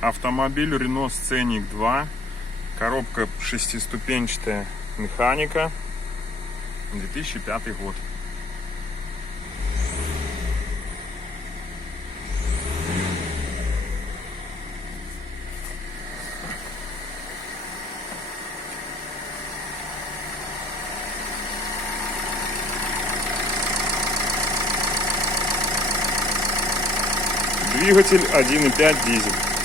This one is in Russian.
Автомобиль Renault Scenic 2. Коробка шестиступенчатая, механика. 2005 год. Двигатель 1.5 дизель.